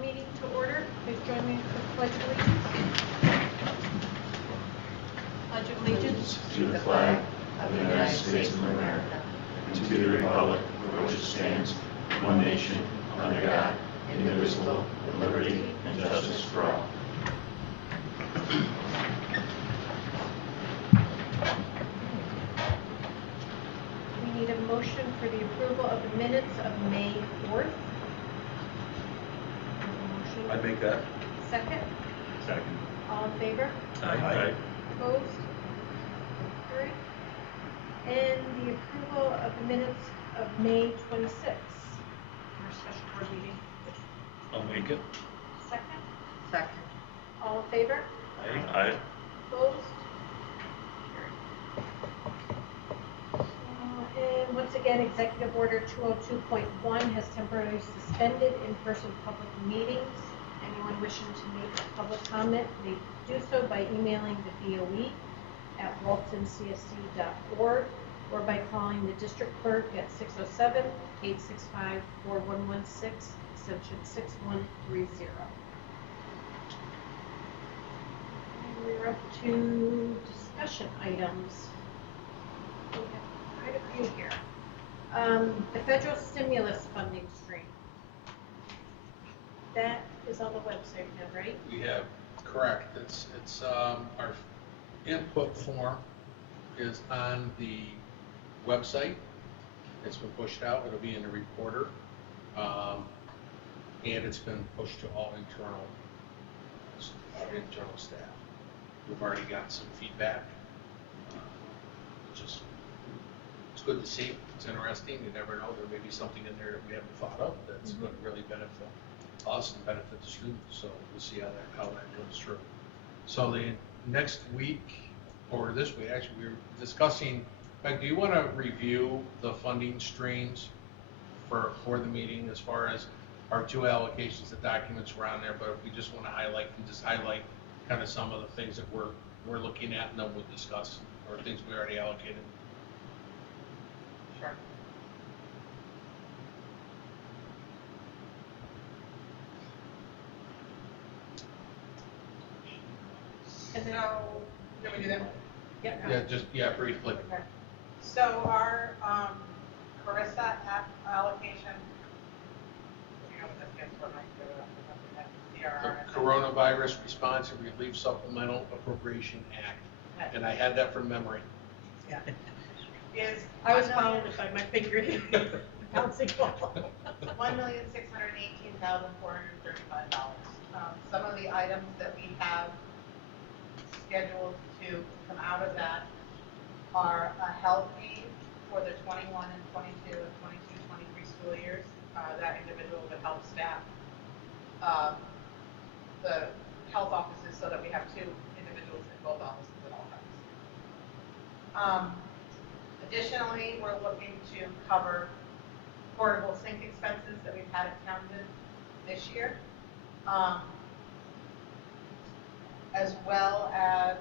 meeting to order. Please join me for the Pledge of Allegiance. Pledge of Allegiance to the flag of the United States of America and to the republic for which it stands, one nation, under God, indivisible, with liberty and justice for all. We need a motion for the approval of the minutes of May 4th. I make that. Second. Second. All in favor? Aye. Opposed? Carried. And the approval of the minutes of May 26th, our special board meeting. I'll make it. Second. Second. All in favor? Aye. Opposed? And once again, Executive Order 202.1 has temporarily suspended in-person public meetings. Anyone wishing to make a public comment may do so by emailing the DOE at waltoncsc.org or by calling the district clerk at 607-865-4116, extension 6130. And we're up to discussion items. We have quite a few here. The federal stimulus funding stream. That is on the website now, right? We have, correct. It's our input form is on the website. It's been pushed out. It'll be in the reporter, and it's been pushed to all internal staff. We've already gotten some feedback, which is it's good to see. It's interesting. You never know. There may be something in there that we haven't thought of that's going to really benefit us and benefit the students. So we'll see how that goes through. So the next week, or this week actually, we were discussing. Mike, do you want to review the funding streams for the meeting as far as our two allocations? The documents were on there, but we just want to highlight kind of some of the things that we're looking at, and then we'll discuss, or things we already allocated. Sure. And then, So, can we do that? yeah, Briefly. Okay. So our Carissa allocation, you know what this gets when I do The Coronavirus Response and Relief Supplemental Appropriation Act, and I had that from memory. Yeah. Is I was following it by my finger bouncing ball. $1,618,435. Some of the items that we have scheduled to come out of that are a health aid for the 21 and 22 and 22-23 school years. That individual would help staff the health offices so that we have two individuals in both offices at all times. Additionally, we're looking to cover portable sink expenses that we've had at Townsend this year, as well as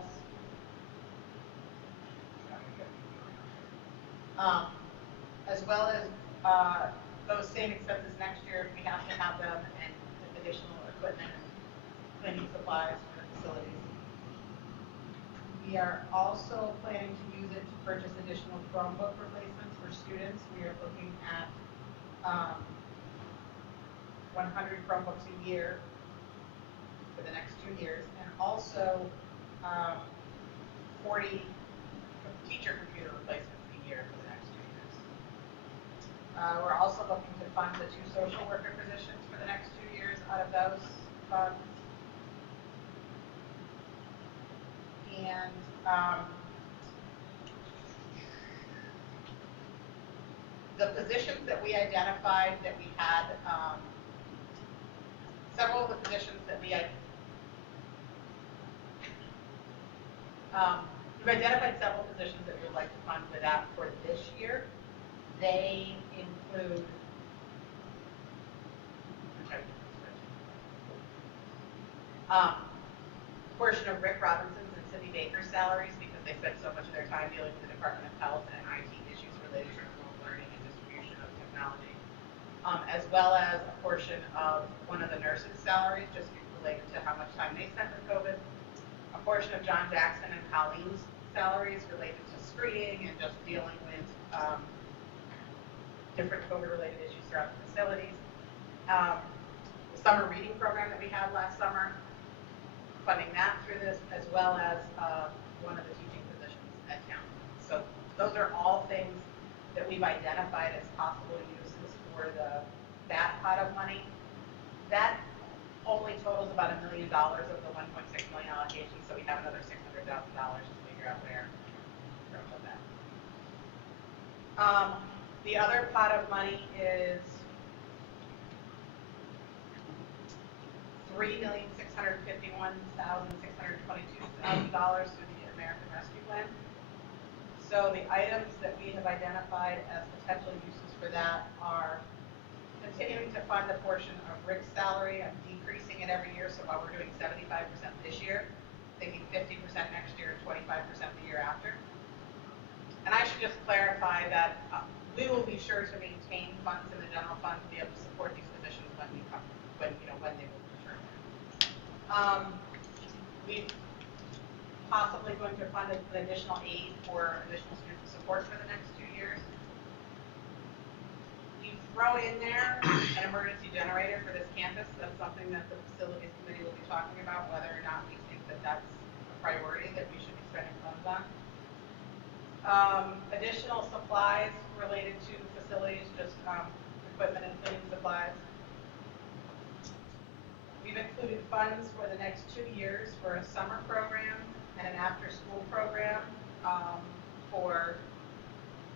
those same expenses next year if we have to have them, and additional equipment and cleaning supplies for the facilities. We are also planning to use it to purchase additional Chromebook replacements for students. We are looking at 100 Chromebooks a year for the next 2 years, and also 40 teacher computer replacements a year for the next 2 years. We're also looking to fund the 2 social worker positions for the next 2 years out of those funds. And the positions that we identified that we had, several of the positions that we've identified several positions that we would like to fund with that for this year. They include portion of Rick Robinson's and Cindy Baker's salaries because they spend so much of their time dealing with the Department of Health and IT issues related to remote learning and distribution of technology. as well as a portion of one of the nurses' salaries, just related to how much time they spent with COVID. A portion of John Jackson and Colleen's salaries related to screening and just dealing with different COVID-related issues throughout the facilities. The summer reading program that we had last summer, funding that through this, as well as one of the teaching positions at town. So those are all things that we've identified as possible uses for that pot of money. That only totals about $1 million of the $1.6 million allocation, so we have another $600,000 to figure out where to put that. The other pot of money is $3,651,622 through the American Rescue Plan. So the items that we have identified as potential uses for that are continuing to fund a portion of Rick's salary. I'm decreasing it every year, so while we're doing 75% this year, thinking 50% next year, 25% the year after. And I should just clarify that we will be sure to maintain funds in the general fund to be able to support these positions when we come, when they will return. We possibly going to fund an additional aid for additional student support for the next 2 years. We throw in there an emergency generator for this campus. That's something that the facilities committee will be talking about, whether or not we think that that's a priority that we should be spending funds on. Additional supplies related to facilities, just equipment and cleaning supplies. We've included funds for the next 2 years for a summer program and an after-school program for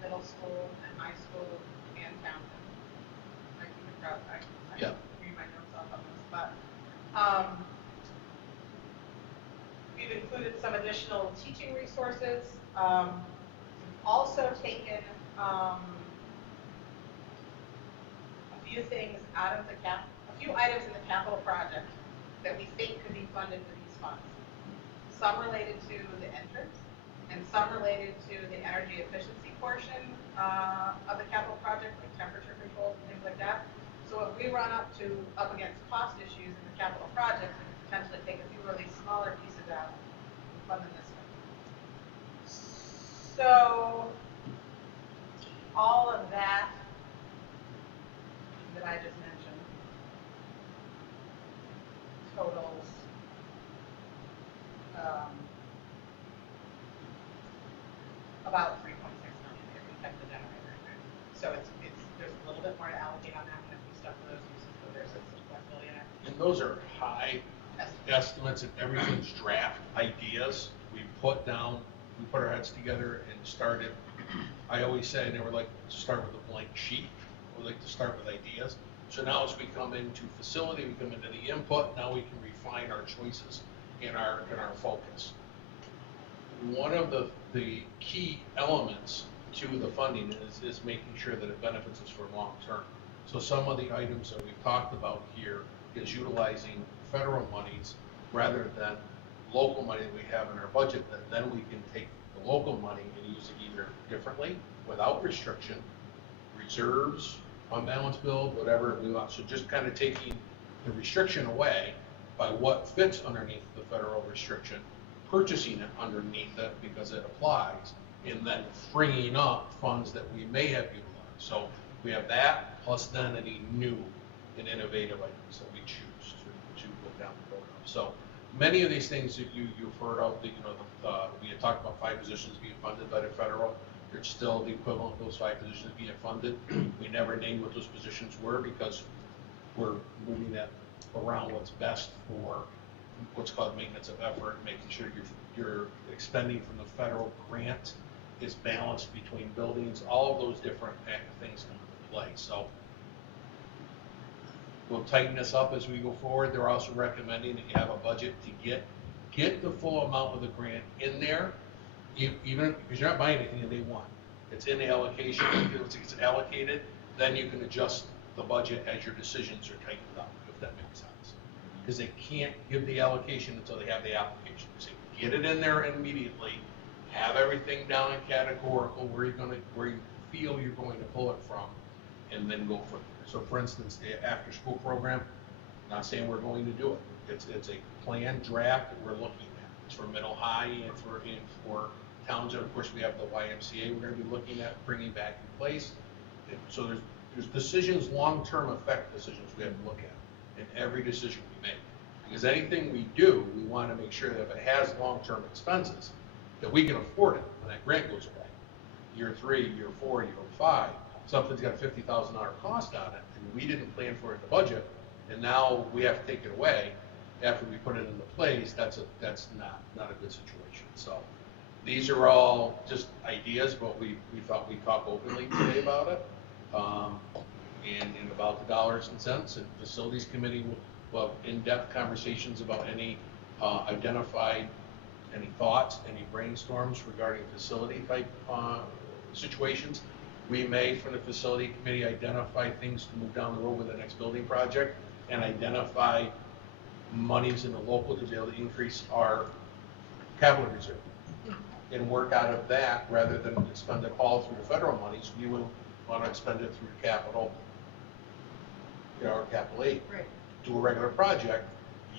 middle school and high school and Townsend. I read my notes off on this, but we've included some additional teaching resources. Also taken a few things out of a few items in the capital project that we think could be funded with these funds. Some related to the entrance, and some related to the energy efficiency portion of the capital project, like temperature controls and things like that. So if we run up against cost issues in the capital project, we can potentially take a few of these smaller pieces out and fund them this way. So all of that I just mentioned totals about $3.6 million if we kept the generator in there. So there's a little bit more to allocate on that one if we stuck with those uses, but there's a flexibility in it. And those are high estimates, and everything's draft ideas. We put our heads together and started. I always say I never like to start with a blank sheet. We like to start with ideas. So now as we come into facility, we come into the input, now we can refine our choices and our focus. One of the key elements to the funding is making sure that it benefits us for long term. So some of the items that we've talked about here is utilizing federal monies rather than local money that we have in our budget, that then we can take the local money and use it either differently, without restriction, reserves, unbalanced build, whatever we want. So just kind of taking the restriction away by what fits underneath the federal restriction, purchasing it underneath it because it applies, and then freeing up funds that we may have utilized. So we have that, plus then any new and innovative items that we choose to go down the road of. So many of these things that you've heard of, we had talked about 5 positions being funded by the federal. It's still the equivalent of those 5 positions being funded. We never named what those positions were because we're moving that around what's best for what's called maintenance of effort, making sure you're expending from the federal grant is balanced between buildings. All of those different things come into play. So we'll tighten this up as we go forward. They're also recommending that you have a budget to get the full amount of the grant in there, even because you're not buying anything day one. It's in the allocation. It's allocated, then you can adjust the budget as your decisions are tightened up, if that makes sense. Because they can't give the allocation until they have the application. So get it in there immediately, have everything down in categorical where you feel you're going to pull it from, and then go from there. So for instance, the after-school program, not saying we're going to do it. It's a planned draft that we're looking at. It's for middle high and for towns, and of course we have the YMCA we're going to be looking at bringing back in place. And so there's decisions, long-term effect decisions we have to look at in every decision we make. Because anything we do, we want to make sure that if it has long-term expenses, that we can afford it when that grant goes away. Year 3, year 4, year 5, something's got a $50,000 cost on it, and we didn't plan for it in the budget, and now we have to take it away after we put it into place. That's not a good situation. So these are all just ideas, but we thought we'd talk openly today about it, and about the dollars and cents. And facilities committee will have in-depth conversations about any identified, any thoughts, any brainstorms regarding facility type situations. We may, from the facility committee, identify things to move down the road with the next building project, and identify monies in the local to be able to increase our capital reserve and work out of that rather than spend it all through the federal monies. We will want to expend it through capital, our capital aid. Right. Do a regular project,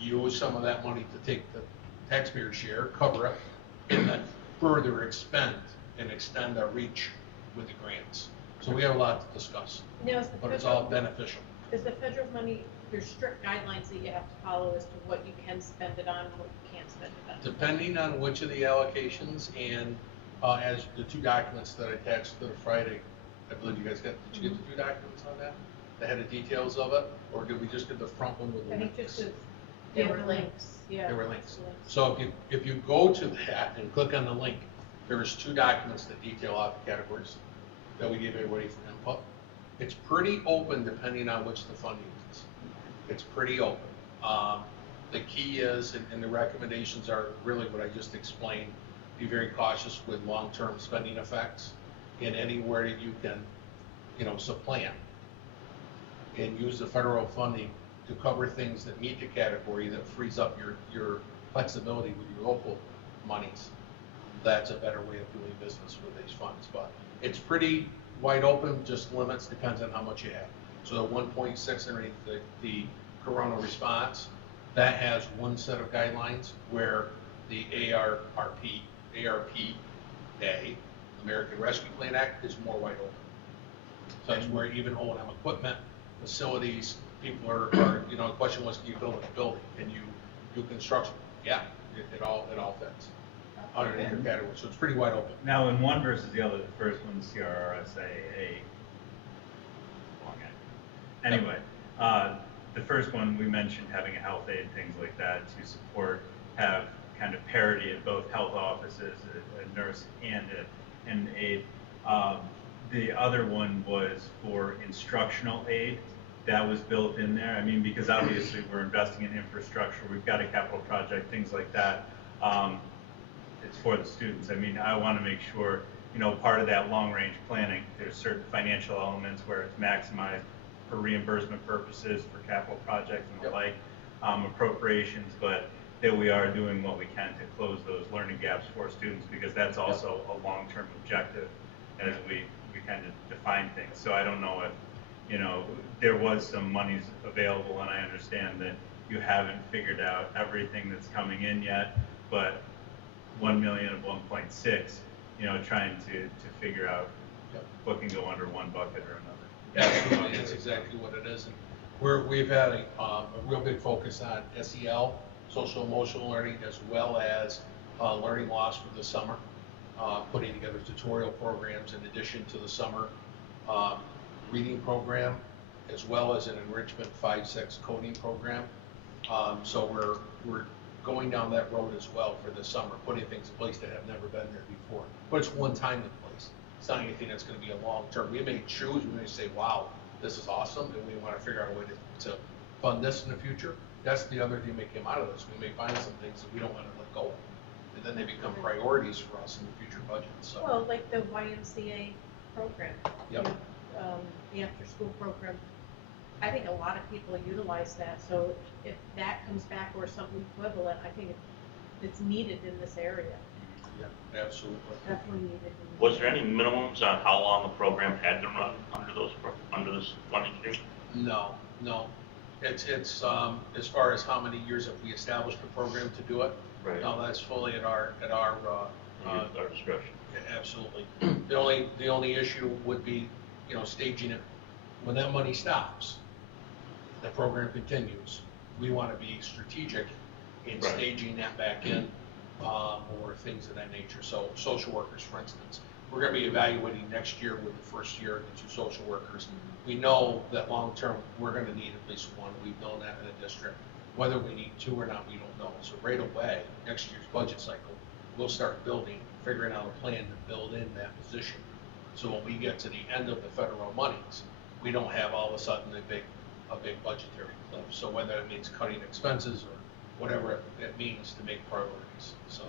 use some of that money to take the taxpayer share, cover it, and then further expend and extend our reach with the grants. So we have a lot to discuss, Now, but it's all beneficial. Is the federal money, there's strict guidelines that you have to follow as to what you can spend it on and what you can't spend it on? Depending on which of the allocations, and as the 2 documents that I attached to the Friday, I believe you guys got, did you get the 2 documents on that? That had the details of it, or did we just get the front one with the I think links? just They were links. Yeah. There were links. So if you go to that and click on the link, there's 2 documents that detail out the categories that we gave everybody for input. It's pretty open depending on which the funding is. It's pretty open. The key is, and the recommendations are really what I just explained, be very cautious with long-term spending effects in anywhere that you can, supplant, and use the federal funding to cover things that meet the category that frees up your flexibility with your local monies. That's a better way of doing business with these funds. But it's pretty wide open, just limits, depends on how much you have. So the 1.6 underneath the corona response, that has one set of guidelines, where the ARPA, American Rescue Plan Act, is more wide open. So that's where even O&M equipment, facilities, people are the question was, can you build a building? Can you do construction? Yeah, it all fits underneath your category. So it's pretty wide open. Now, in one versus the other, the first one's CRRSA. Anyway, the first one we mentioned having a health aide, things like that, to support, have kind of parity at both health offices, a nurse and an aide. The other one was for instructional aid. That was built in there. I mean, because obviously we're investing in infrastructure, we've got a capital project, things like that. It's for the students. I mean, I want to make sure, part of that long-range planning, there's certain financial elements where it's maximized for reimbursement purposes, for capital projects and the like, appropriations, but that we are doing what we can to close those learning gaps for students, because that's also a long-term objective as we kind of define things. So I don't know if, there was some monies available, and I understand that you haven't figured out everything that's coming in yet, but 1 million of 1.6, trying to figure out what can go under one bucket or another. Absolutely, that's exactly what it is. And we've had a real big focus on SEL, social emotional learning, as well as learning loss for the summer, putting together tutorial programs in addition to the summer reading program, as well as an enrichment 5-6 coding program. So we're going down that road as well for this summer, putting things in place that have never been there before. But it's one time in place. It's not anything that's going to be a long term. We may choose, we may say, wow, this is awesome, and we want to figure out a way to fund this in the future. That's the other thing that came out of this. We may find some things that we don't want to let go of, and then they become priorities for us in the future budget. So. Well, like the YMCA program. Yep. The after-school program. I think a lot of people utilize that. So if that comes back or something equivalent, I think it's needed in this area. Yeah, absolutely. Definitely needed. Was there any minimums on how long the program had to run under this funding stream? No, no. It's, as far as how many years have we established a program to do it? Right. No, that's fully at our, Our discretion. yeah, absolutely. The only issue would be, you know, staging it. When that money stops, the program continues. We want to be strategic in Right. staging that back in, or things of that nature. So social workers, for instance, we're going to be evaluating next year with the first year the 2 social workers. We know that long-term, we're going to need at least 1. We've known that in the district. Whether we need 2 or not, we don't know. So right away, next year's budget cycle, we'll start building, figuring out a plan to build in that position. So when we get to the end of the federal monies, we don't have all of a sudden a big budgetary cliff. So whether it means cutting expenses or whatever it means to make priorities. So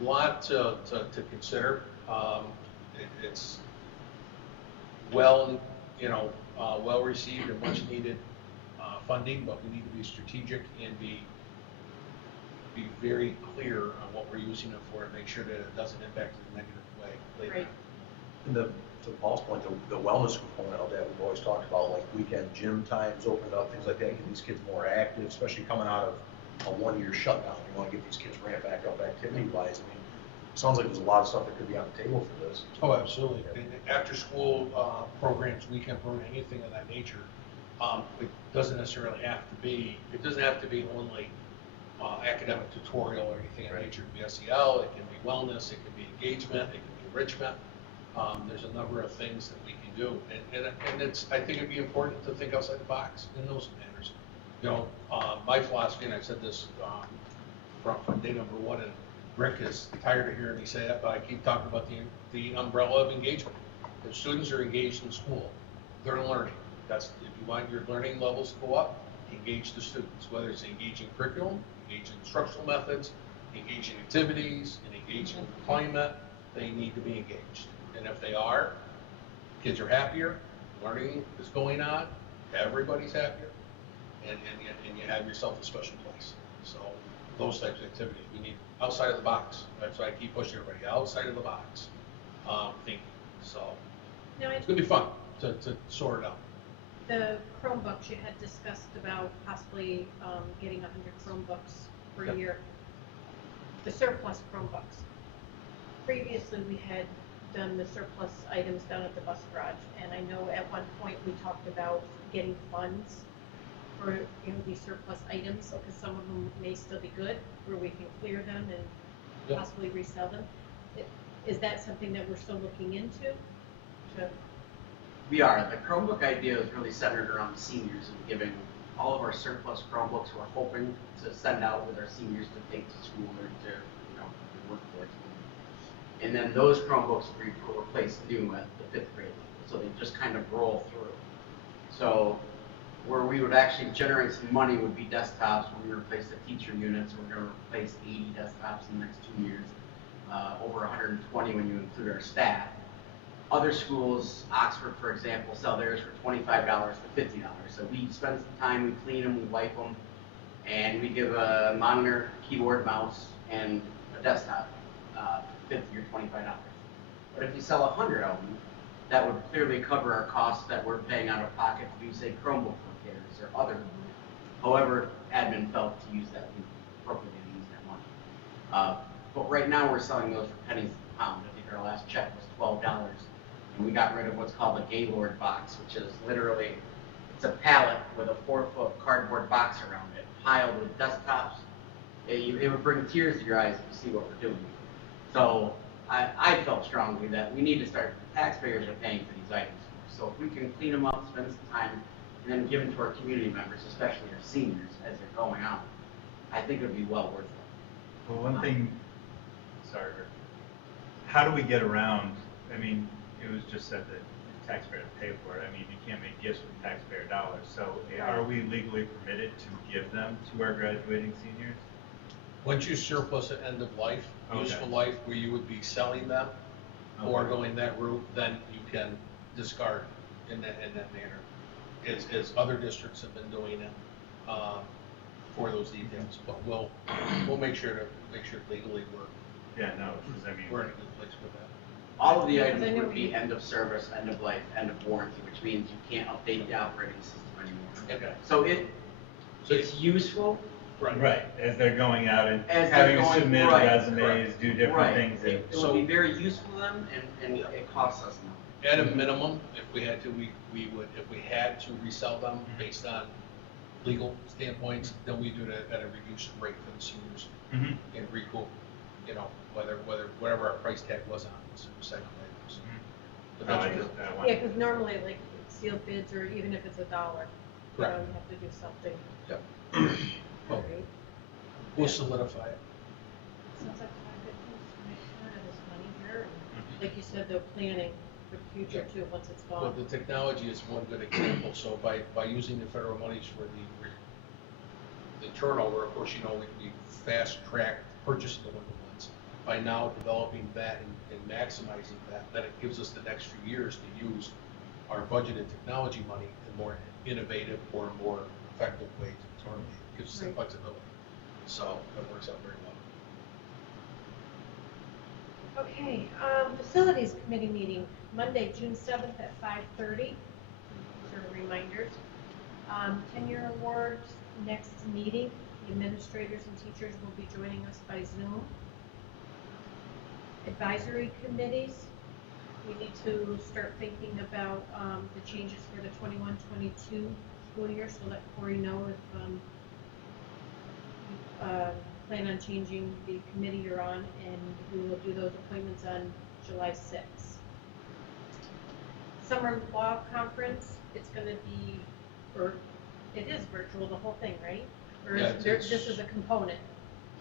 a lot to consider. It's well, you know, well received and much needed funding, but we need to be strategic and be very clear on what we're using it for and make sure that it doesn't impact in a negative way later. Right. And to Paul's point, the wellness component of that, we've always talked about, like weekend gym times opened up, things like that, get these kids more active, especially coming out of a 1-year shutdown. You want to get these kids ramped back up activity-wise. I mean, it sounds like there's a lot of stuff that could be on the table for this. Oh, absolutely. And after-school programs, weekend program, anything of that nature, it doesn't necessarily have to be. It doesn't have to be only academic tutorial or anything of that nature. It can be SEL, it can be wellness, it can be engagement, it can be enrichment. There's a number of things that we can do, and it's. I think it'd be important to think outside the box in those manners. You know, my philosophy, and I've said this from day number 1, and Rick is tired of hearing me say that, but I keep talking about the umbrella of engagement. If students are engaged in school, they're learning. That's, if you want your learning levels to go up, engage the students, whether it's engaging curriculum, engaging instructional methods, engaging activities, and engaging employment, they need to be engaged. And if they are, kids are happier, learning is going on, everybody's happier, and you have yourself a special place. So those types of activities, we need outside of the box. That's why I keep pushing everybody, outside of the box thinking. So Now, it's going to be fun to sort it out. the Chromebooks, you had discussed about possibly getting 100 Chromebooks per Yep. year. The surplus Chromebooks. Previously, we had done the surplus items down at the bus garage, and I know at one point we talked about getting funds for, you know, these surplus items, because some of them may still be good, where we can clear them and Yep. possibly resell them. Is that something that we're still looking into? We are. The Chromebook idea is really centered around the seniors and giving all of our surplus Chromebooks we're hoping to send out with our seniors to take to school or to, you know, the workforce. And then those Chromebooks will replace new at the 5th grade level. So they just kind of roll through. So where we would actually generate some money would be desktops. When we replace the teacher units, we're going to replace 80 desktops in the next 2 years. Over 120 when you include our staff. Other schools, Oxford, for example, sell theirs for $25 to $50. So we spend some time, we clean them, we wipe them, and we give a monitor, keyboard, mouse, and a desktop, $50 or $25. But if you sell 100 of them, that would clearly cover our costs that we're paying out of pocket to do, say, Chromebook repairs or other. However, admin felt to use that, appropriately to use that money. But right now we're selling those for pennies a pound. I think our last check was $12. And we got rid of what's called a Gaylord box, which is literally, it's a pallet with a 4-foot cardboard box around it, piled with desktops. It would bring tears to your eyes if you see what we're doing. So I felt strongly that we need to start, taxpayers are paying for these items. So if we can clean them up, spend some time, and then give them to our community members, especially our seniors, as they're going out, I think it would be well worth it. Well, one thing, sorry, Rick. How do we get around, I mean, it was just said that the taxpayer to pay for it. I mean, you can't make gifts with taxpayer dollars. So are we legally permitted to give them to our graduating seniors? Once you surplus at end of life, useful life, where you would be selling them or going that route, then you can discard in that manner. As other districts have been doing it for those details, but we'll make sure legally Yeah, no, because I mean, we're in a good place with that. All of the Because I items know would we- be end of service, end of life, end of warranty, which means you can't update the operating system anymore. Okay. So So it's useful. Right, as they're going out and As they're having to going- submit right, resumes, correct. do different Right. things. and- It would be very useful to them, and it costs us nothing. At a minimum, if we had to, we would, if we had to resell them based on legal standpoints, then we do it at a reduced rate for the seniors Mhm. and recoup, you know, whatever our price tag was on those recycled items. But No, that's I really- just, I want- Yeah, because normally, like, sealed bids, or even if it's $1, you know, Correct. you have to do something. Yep. All Well, right. we'll solidify it. Sounds like a good things to make sure of this money here. And like you said, though, planning for the future too, once it's Well, gone. the technology is one good example, so by using the federal monies for the turnover, of course, you know, we fast-tracked purchasing the window ones. By now developing that and maximizing that, then it gives us the next few years to use our budgeted technology money in more innovative or more effective ways internally. It gives us the Right. flexibility. So that works out very well. Okay, facilities committee meeting, Monday, June 7th at 5:30. These are reminders. 10-year awards, next meeting. The administrators and teachers will be joining us by Zoom. Advisory committees, we need to start thinking about the changes for the 21-22 school year, so let Corey know if plan on changing the committee you're on, and we will do those appointments on July 6th. Summer Law Conference, it's gonna be, or it is virtual, the whole thing, right? Or Yeah, is there, it's- this is a component?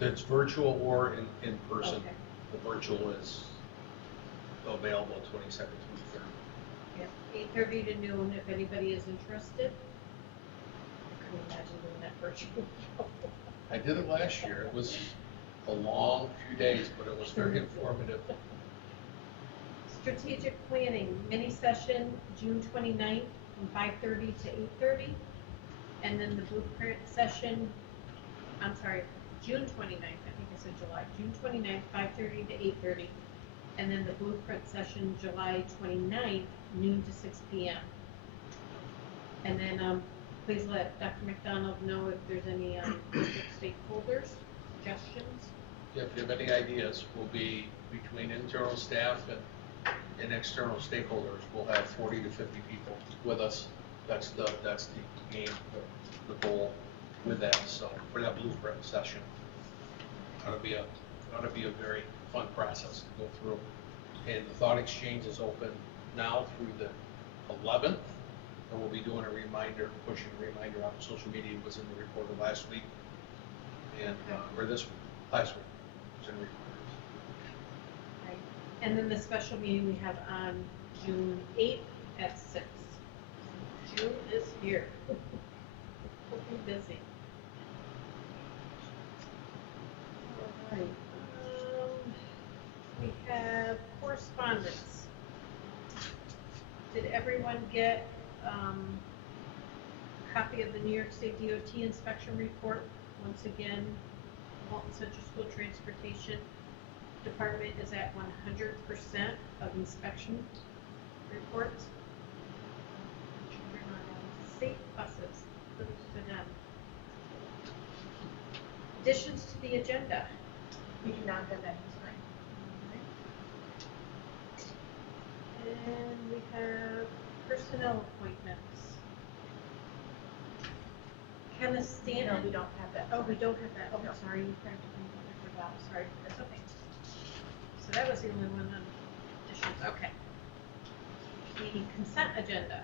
It's virtual or in person. Okay. The virtual is available 22nd through 3rd. Yeah, 8:30 to noon, if anybody is interested. I couldn't imagine doing that virtual. I did it last year. It was a long few days, but it was very informative. Strategic planning, mini session, June 29th, from 5:30 to 8:30. And then the blueprint session, I'm sorry, June 29th, I think I said July, June 29th, 5:30 to 8:30. And then the blueprint session, July 29th, noon to 6 p.m. And then, please let Dr. McDonald know if there's any, district stakeholders, suggestions. Yeah, if you have any ideas, we'll be between internal staff and external stakeholders. We'll have 40 to 50 people with us. That's the aim, the goal with that. So for that blueprint session, ought to be a very fun process to go through. And the thought exchange is open now through the 11th. And we'll be doing a reminder, pushing a reminder out on social media. It was in the report of last week. And, or this week, last week, it was in the report. Right. And then the special meeting we have on June 8th at 6. June is here. We'll be busy. All right. We have correspondence. Did everyone get a copy of the New York State DOT inspection report? Once again, Walton Central School Transportation Department is at 100% of inspection reports. Children are on safe buses, kudos to them. Additions to the agenda. We do not have that tonight. And we have personnel appointments. Kenneth Stanton. No, we don't have that. Oh, we don't have that. Oh, No. sorry, you corrected me. I forgot. Sorry. That's okay. So that was the only one on additions. Okay. The consent agenda.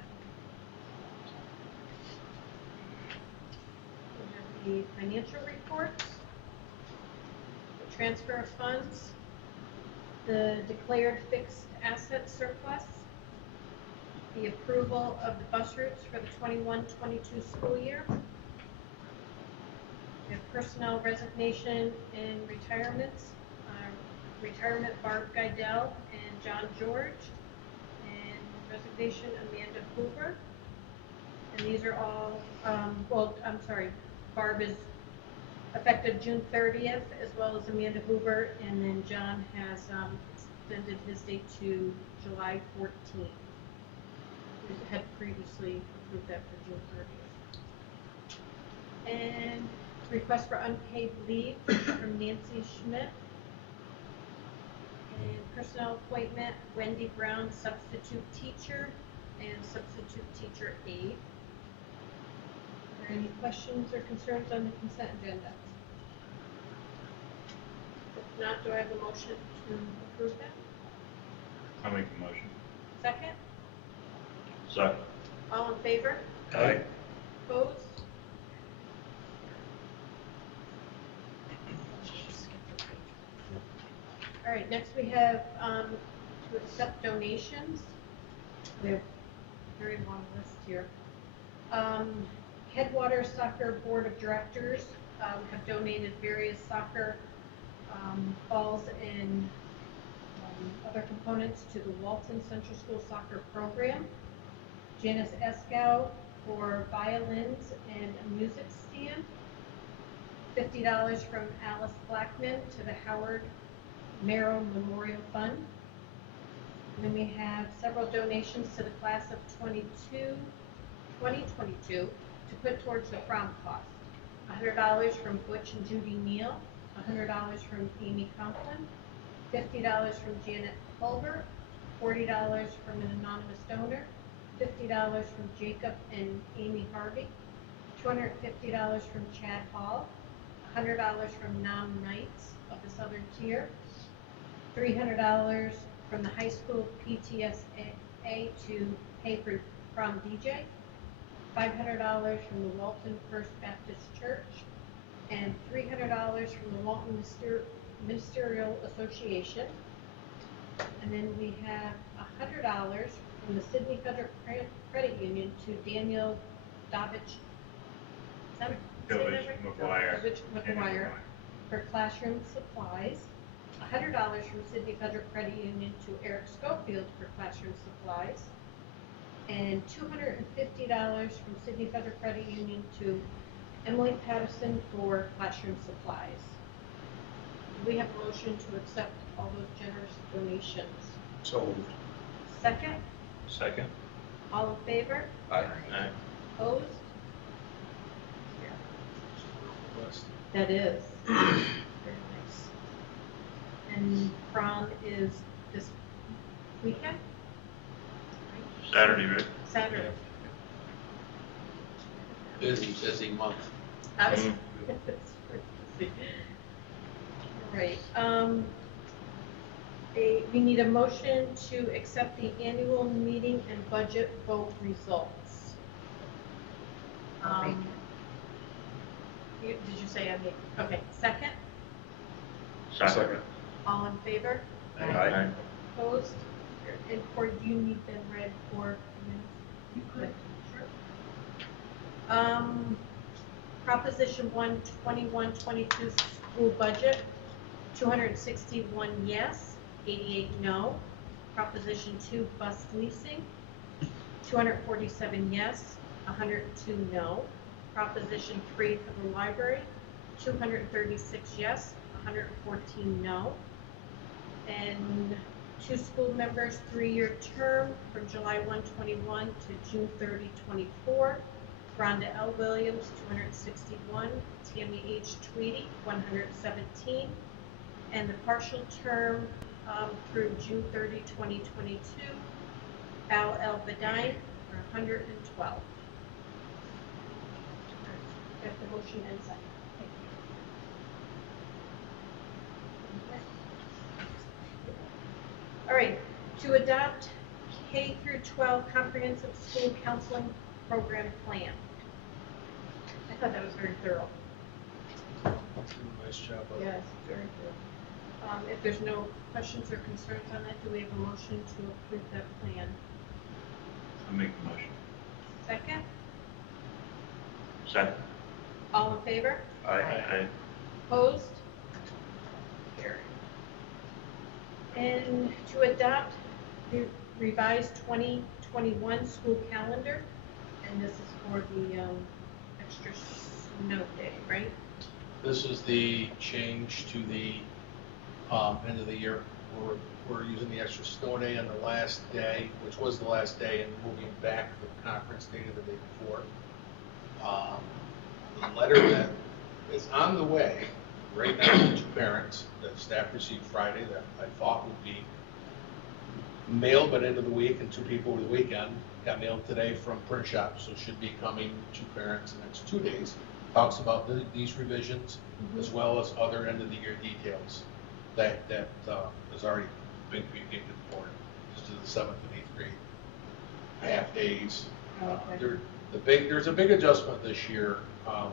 We have the financial reports, the transfer of funds, the declared fixed asset surplus, the approval of the bus routes for the 21-22 school year. We have personnel resignation and retirements. Retirement Barb Guidell and John George, and resignation Amanda Hoover. And these are all, well, I'm sorry, Barb is effective June 30th, as well as Amanda Hoover, and then John has extended his date to July 14th. We had previously approved that for June 30th. And request for unpaid leave from Nancy Schmidt. And personnel appointment, Wendy Brown, substitute teacher, and substitute teacher aide. Are there any questions or concerns on the consent agenda? If not, do I have a motion to approve that? I'll make the motion. Second? Second. All in favor? Aye. Opposed? All right, next we have to accept donations. We have a very long list here. Headwater Soccer Board of Directors have donated various soccer balls and other components to the Walton Central School Soccer Program. Janice Eskow for violins and a music stand. $50 from Alice Blackman to the Howard Merrill Memorial Fund. And then we have several donations to the class of 2022 to put towards the prom cost. $100 from Butch and Judy Neal, $100 from Amy Conklin, $50 from Janet Culver, $40 from an anonymous donor, $50 from Jacob and Amy Harvey, $250 from Chad Hall, $100 from Nam Knights of the Southern Tier, $300 from the high school PTSA to pay for prom DJ, $500 from the Walton First Baptist Church, and $300 from the Walton Ministerial Association. And then we have $100 from the Sydney Federal Credit Union to Daniel Dovich McGuire for classroom supplies. $100 from Sydney Federal Credit Union to Eric Schofield for classroom supplies. And $250 from Sydney Federal Credit Union to Emily Patterson for classroom supplies. We have a motion to accept all those generous donations. So moved. Second? Second. All in favor? Aye. Aye. Opposed? List. That is. Very nice. And prom is this weekend? Saturday, right? Saturday. Busy month. I was- Mhm. All right, we need a motion to accept the annual meeting and budget vote results. Did you say I made, okay, second? Second. All in favor? Aye. Opposed? And for, do you need them read for minutes? You could. Sure. Proposition 1, 21-22 school budget, 261 yes, 88 no. Proposition 2, bus leasing, 247 yes, 102 no. Proposition 3 for the library, 236 yes, 114 no. And 2 school members, 3-year term from July 1, 21 to June 30, 24. Rhonda L. Williams, 261. Tammy H. Tweedy, 117. And the partial term through June 30, 2022. Al L. Badine, for 112. Got the motion and second. Thank you. All right, to adopt K through 12 comprehensive school counseling program plan. I thought that was very thorough. Nice job. Yes, very good. If there's no questions or concerns on that, do we have a motion to approve that plan? I'll make the motion. Second? Second. All in favor? Aye. Opposed? Carried. And to adopt the revised 2021 school calendar, and this is for the extra snow day, right? This is the change to the end of the year we're using the extra snow day on the last day, which was the last day, and moving back the conference day to the day before. The letter that is on the way right now to parents that staff received Friday that I thought would be mailed by the end of the week and to people over the weekend, got mailed today from print shop, so should be coming to parents in the next 2 days. Talks about these revisions as well as other end of the year details that has already been communicated to the board, just to the 7th and 8th grade half days. There's a big adjustment this year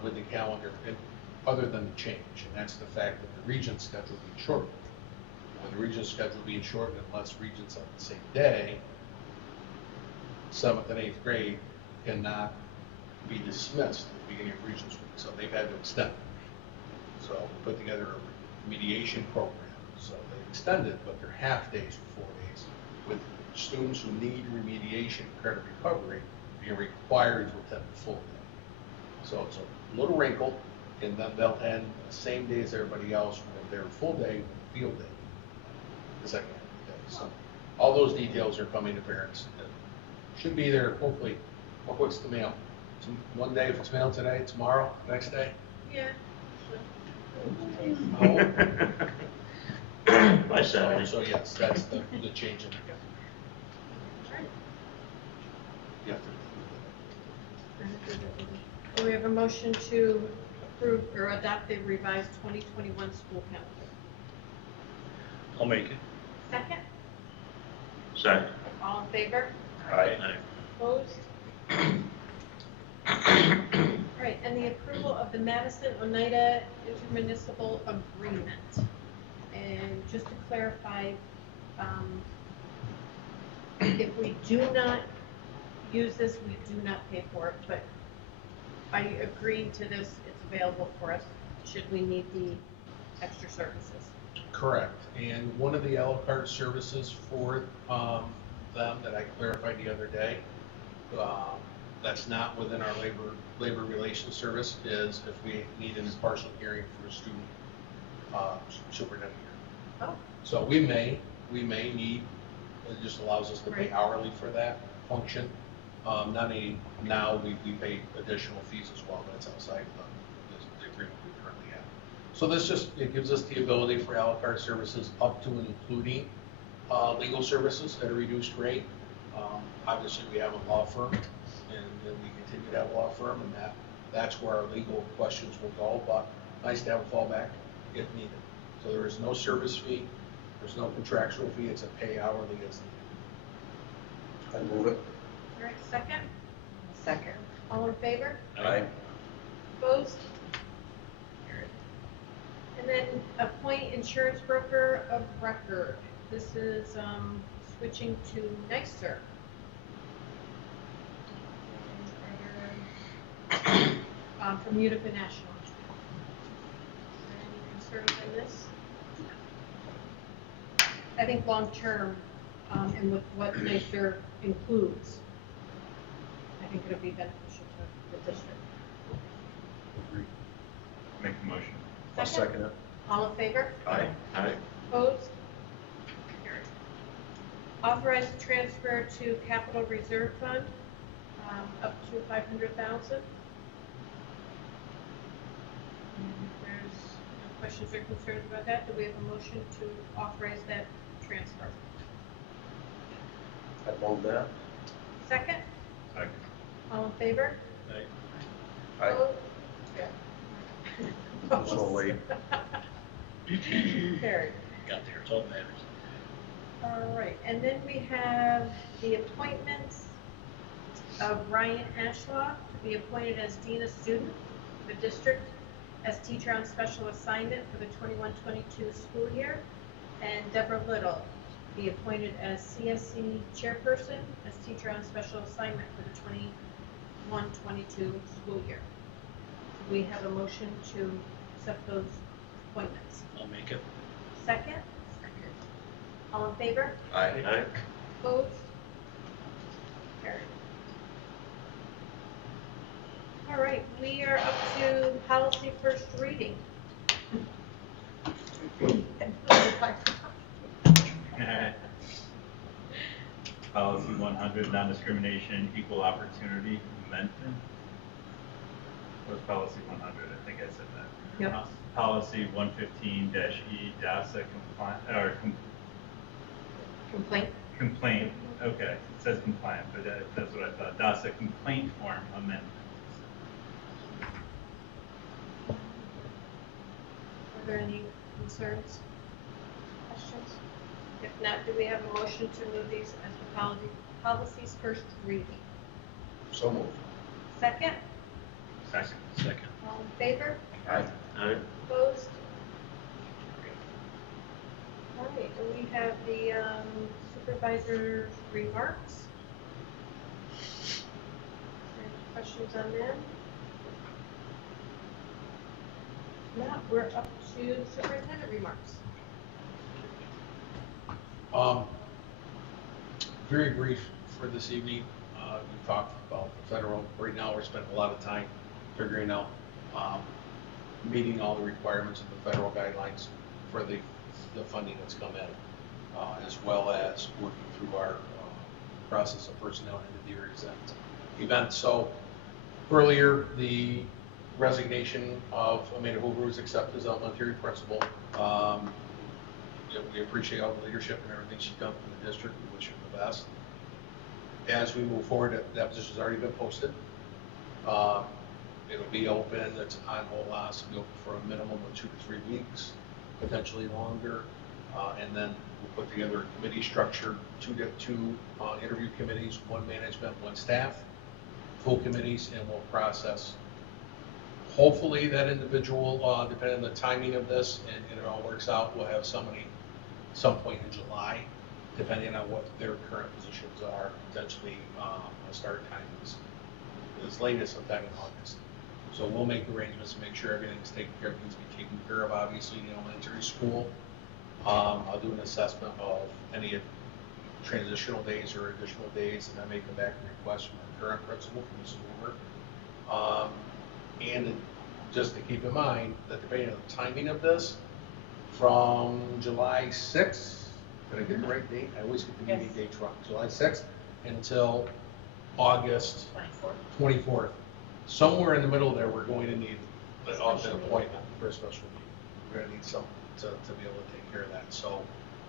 with the calendar, and other than the change, and that's the fact that the region schedule being shortened. With the region schedule being shortened and less regions on the same day, 7th and 8th grade cannot be dismissed at the beginning of Regions Week, so they've had to extend. So we put together a mediation program, so they extended, but they're half days for 4 days, with students who need remediation and credit recovery being required to attend the full day. So it's a little wrinkle, and then they'll end the same day as everybody else with their full day field day, the second day. So all those details are coming to parents. Should be there, hopefully. What's the mail? One day if it's mailed today, tomorrow, next day? Yeah. Oh. By Saturday. So yes, that's the change in it. You have to- Do we have a motion to approve or adopt the revised 2021 school calendar? I'll make it. Second? Second. All in favor? Aye. Opposed? All right, and the approval of the Madison-Oneida intermunicipal agreement. And just to clarify, if we do not use this, we do not pay for it, but by agreeing to this, it's available for us should we need the extra services. Correct. And one of the a la carte services for them that I clarified the other day, that's not within our labor relations service, is if we need an impartial hearing for a student superintendent hearing. Oh. So we may need, it just allows us to pay Right. hourly for that function. Not only now, we pay additional fees as well, but it's outside the agreement we currently have. So this it gives us the ability for a la carte services up to and including legal services at a reduced rate. Obviously, we have a law firm, and we continue to have a law firm, and that's where our legal questions will go, but nice to have a fallback if needed. So there is no service fee, there's no contractual fee, it's a pay hourly as needed. I move it. All right, second? Second. All in favor? Aye. Opposed? Carried. And then appoint insurance broker of record. This is switching to NYSER. From Utica National. Any concerns on this? I think long-term, and with what NYSER includes, I think it'll be beneficial to the district. Agree. Make the motion. I'll second it. All in favor? Aye. Aye. Opposed? Carried. Authorize the transfer to capital reserve fund, up to $500,000. There's no questions or concerns about that. Do we have a motion to authorize that transfer? I move that. Second? Second. All in favor? Aye. Opposed? I'm so late. Carried. Got there, it's all that matters. All right, and then we have the appointments of Ryan Ashlaw to be appointed as Dean of Student for the district, as teacher on special assignment for the 21-22 school year, and Deborah Little to be appointed as CSC chairperson, as teacher on special assignment for the 21-22 school year. We have a motion to accept those appointments. I'll make it. Second? All in favor? Aye. Aye. Opposed? Carried. All right, we are up to policy first reading. Policy 100, non-discrimination, equal opportunity amendment. What was policy 100? I think I said that. Yep. Policy 115-E, DASA Complaint? complaint. Okay, it says compliant, but that's what I thought. DASA complaint form amendment. Are there any concerns, questions? If not, do we have a motion to move these as the policies first reading? So moved. Second? Second. All in favor? Aye. Aye. Opposed? All right, and we have the supervisor's remarks. Any questions on them? If not, we're up to superintendent remarks. Very brief for this evening. We talked about the federal. Right now, we're spending a lot of time figuring out meeting all the requirements of the federal guidelines for the funding that's come in, as well as working through our process of personnel end of the year exempt events. So earlier, the resignation of Amanda Hoover was accepted as elementary principal. We appreciate all the leadership and everything she's done for the district. We wish her the best. As we move forward, that position's already been posted. It'll be open. It's on hold. It'll be open for a minimum of 2 to 3 weeks, potentially longer. And then we'll put together a committee structure, two interview committees, one management, one staff, full committees, and we'll process. Hopefully that individual, depending on the timing of this, and it all works out, will have somebody some point in July, depending on what their current positions are. Potentially a start time is as late as sometime in August. So we'll make arrangements to make sure everything's taken care of, needs to be taken care of. Obviously, the elementary school. I'll do an assessment of any transitional days or additional days, and I may come back and request from our current principal, from Ms. Hoover. And just to keep in mind that depending on the timing of this, from July 6th, did I get the right date? I always get the meeting dates wrong. July 6th until August 24th. Somewhere in the middle there, we're going to need an appointment for a special meeting. We're going to need someone to be able to take care of that. So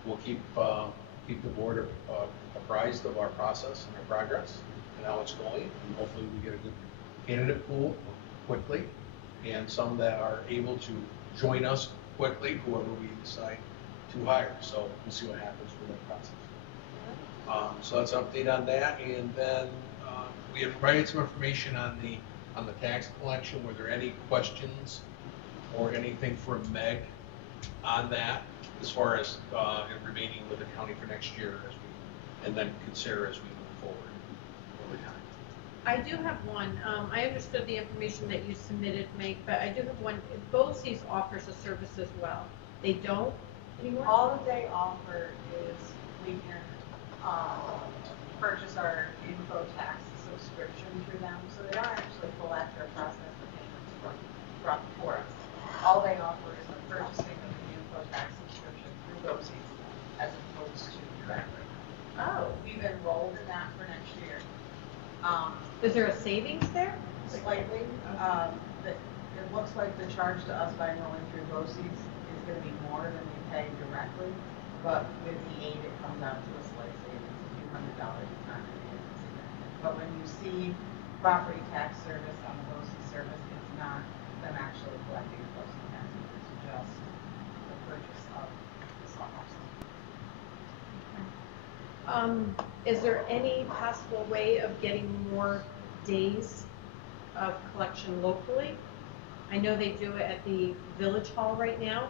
we'll keep the board apprised of our process and our progress and how it's going. And hopefully we get a good candidate pool quickly, and some that are able to join us quickly, whoever we decide to hire. So we'll see what happens with that process. So that's an update on that. And then we have provided some information on the tax collection. Were there any questions or anything from Meg on that, as far as remaining with the county for next year, and then consider as we move forward over time? I do have one. I understood the information that you submitted, Meg, but I do have one. BOCES offers a service as well. They don't anymore? All that they offer is we can purchase our info tax subscription through them, so they don't actually collect or process the payments for us. All they offer is the purchasing of the info tax subscription through BOCES as opposed to directly. Oh. We've enrolled in that for next year. Is there a savings there? Slightly. It looks like the charge to us by enrolling through BOCES is going to be more than we pay directly, but with the aid, it comes out to a slight savings, a few $100 a time. But when you see property tax service on the BOCES service, it's not them actually collecting the BOCES taxes, it's just the purchase of the software. Is there any possible way of getting more days of collection locally? I know they do it at the Village Hall right now.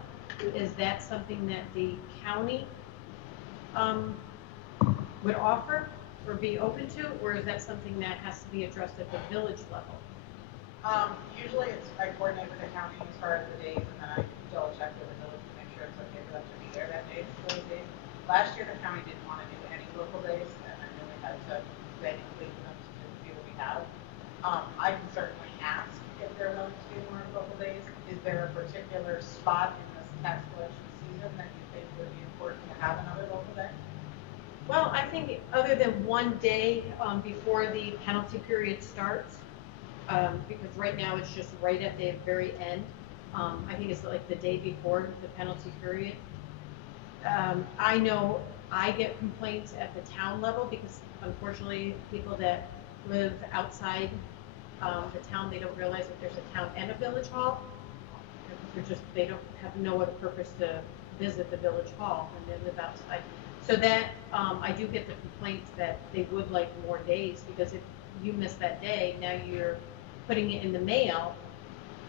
Is that something that the county would offer or be open to, or is that something that has to be addressed at the village level? Usually I coordinate with the county as far as the days, and then I double check with the village to make sure it's okay for them to be there that day for those days. Last year, the county didn't want to do any local days, and I really had to beg and plead them to do what we have. I can certainly ask if they're willing to do more local days. Is there a particular spot in this tax collection season that you think would be important to have another local day? Well, I think other than one day before the penalty period starts, because right now it's just right at the very end. I think it's like the day before the penalty period. I know I get complaints at the town level because unfortunately people that live outside the town, they don't realize that there's a town and a village hall. They don't have no other purpose to visit the village hall and they live outside. So that, I do get the complaints that they would like more days because if you miss that day, now you're putting it in the mail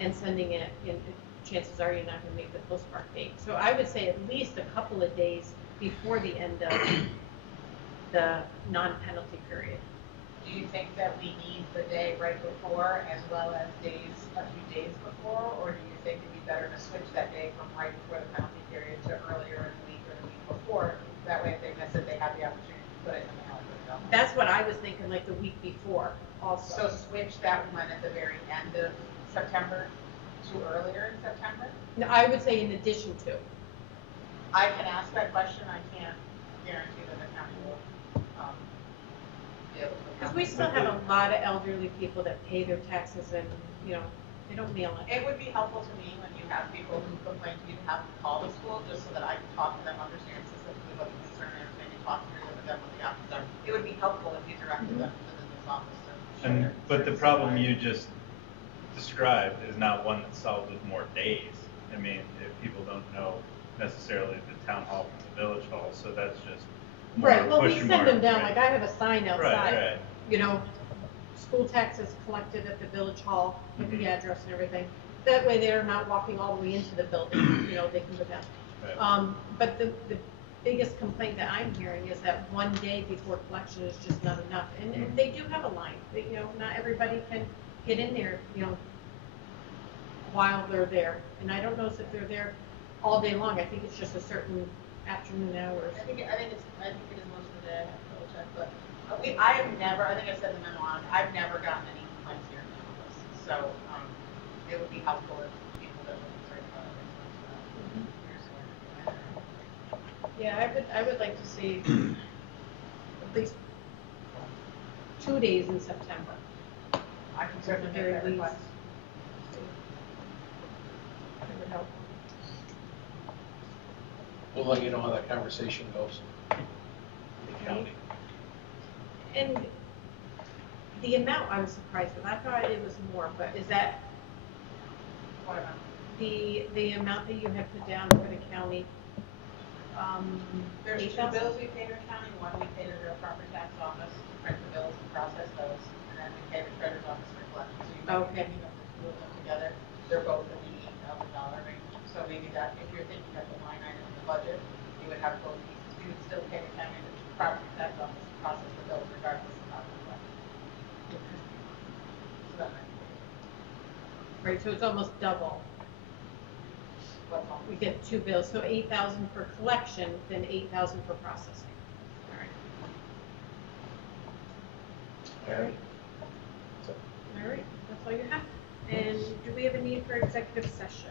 and sending it in, chances are you're not gonna make the postmark date. So I would say at least a couple of days before the end of the non-penalty period. Do you think that we need the day right before as well as a few days before? Or do you think it'd be better to switch that day from right before the penalty period to earlier in the week or the week before? That way if they miss it, they have the opportunity to put it in the mail. That's what I was thinking, like the week before also. So switch that one at the very end of September to earlier in September? No, I would say in addition to. I can ask that question. I can't guarantee that the county will be able to. Because we still have a lot of elderly people that pay their taxes and, you know, they don't mail it. It would be helpful to me when you have people who complain to you to have them call the school, just so that I can talk to them, understand specifically what the concern is, maybe talk through with them what the options are. It would be helpful if you directed them to the business office to share. But the problem you just described is not one that's solved with more days. I mean, if people don't know necessarily the town hall from the village hall, so that's just more Right, well, we push send mark, them down, right? like I have a sign outside. Right. You know, school taxes collected at the village hall with the Mhm. address and everything. That way they're not walking all the way into the building, you know, they can go down. Right. But the biggest complaint that I'm hearing is that one day before collection is just not enough. And Mhm. they do have a line, you know, not everybody can get in there, you know, while they're there. And I don't know if they're there all day long, I think it's just a certain afternoon hours. I think it is most of the day, I have to double check, but I have never, I think I said in the memo on, I've never gotten any complaints here in the office. So, it would be helpful if people that were concerned about it. Yeah, I would like to see at least 2 days in September. I can certainly Very make that least. request. It would help. We'll let you know how that conversation goes. The county. And the amount I was surprised with, I thought it was more, but is that What about? the amount that you had put down for the county? There's 2 8,000? bills we pay to the county, one we pay to the property tax office, print the bills and process those, and then we pay the treasurer's office for collection. So you might be Okay. thinking of the 2 of them together, they're both in the $8,000 range. So maybe that, if you're thinking of the line item in the budget, you would have both pieces. We would still pay the county the property tax office to process the bills regardless of how they're collected. So that might be Right, so it's almost double. what's on. We get 2 bills, so 8,000 for collection, then 8,000 for processing. All right. All right, that's all you have. And do we have a need for executive session?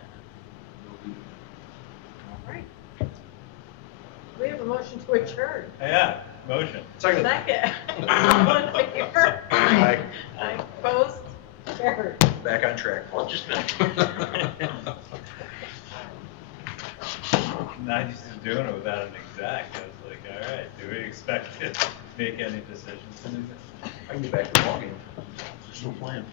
All right. We have a motion to adjourn. Yeah, motion. Second. Second. All in favor? Aye. Aye. Opposed? Carried. Back on track. Well, just Not used to doing it without an exact. I was like, all right, do we expect to make any decisions? I can get back to walking. There's no plan.